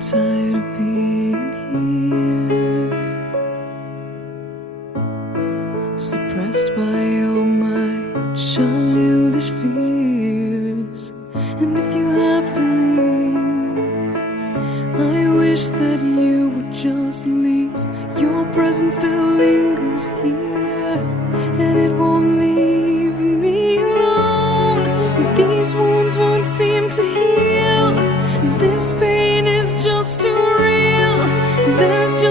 tired of being here, suppressed by all my childish fears. And if you have to leave, I wish that you would just leave. Your presence still lingers here, and it won't leave me alone. These wounds won't seem to heal. This pain is just too real. There's just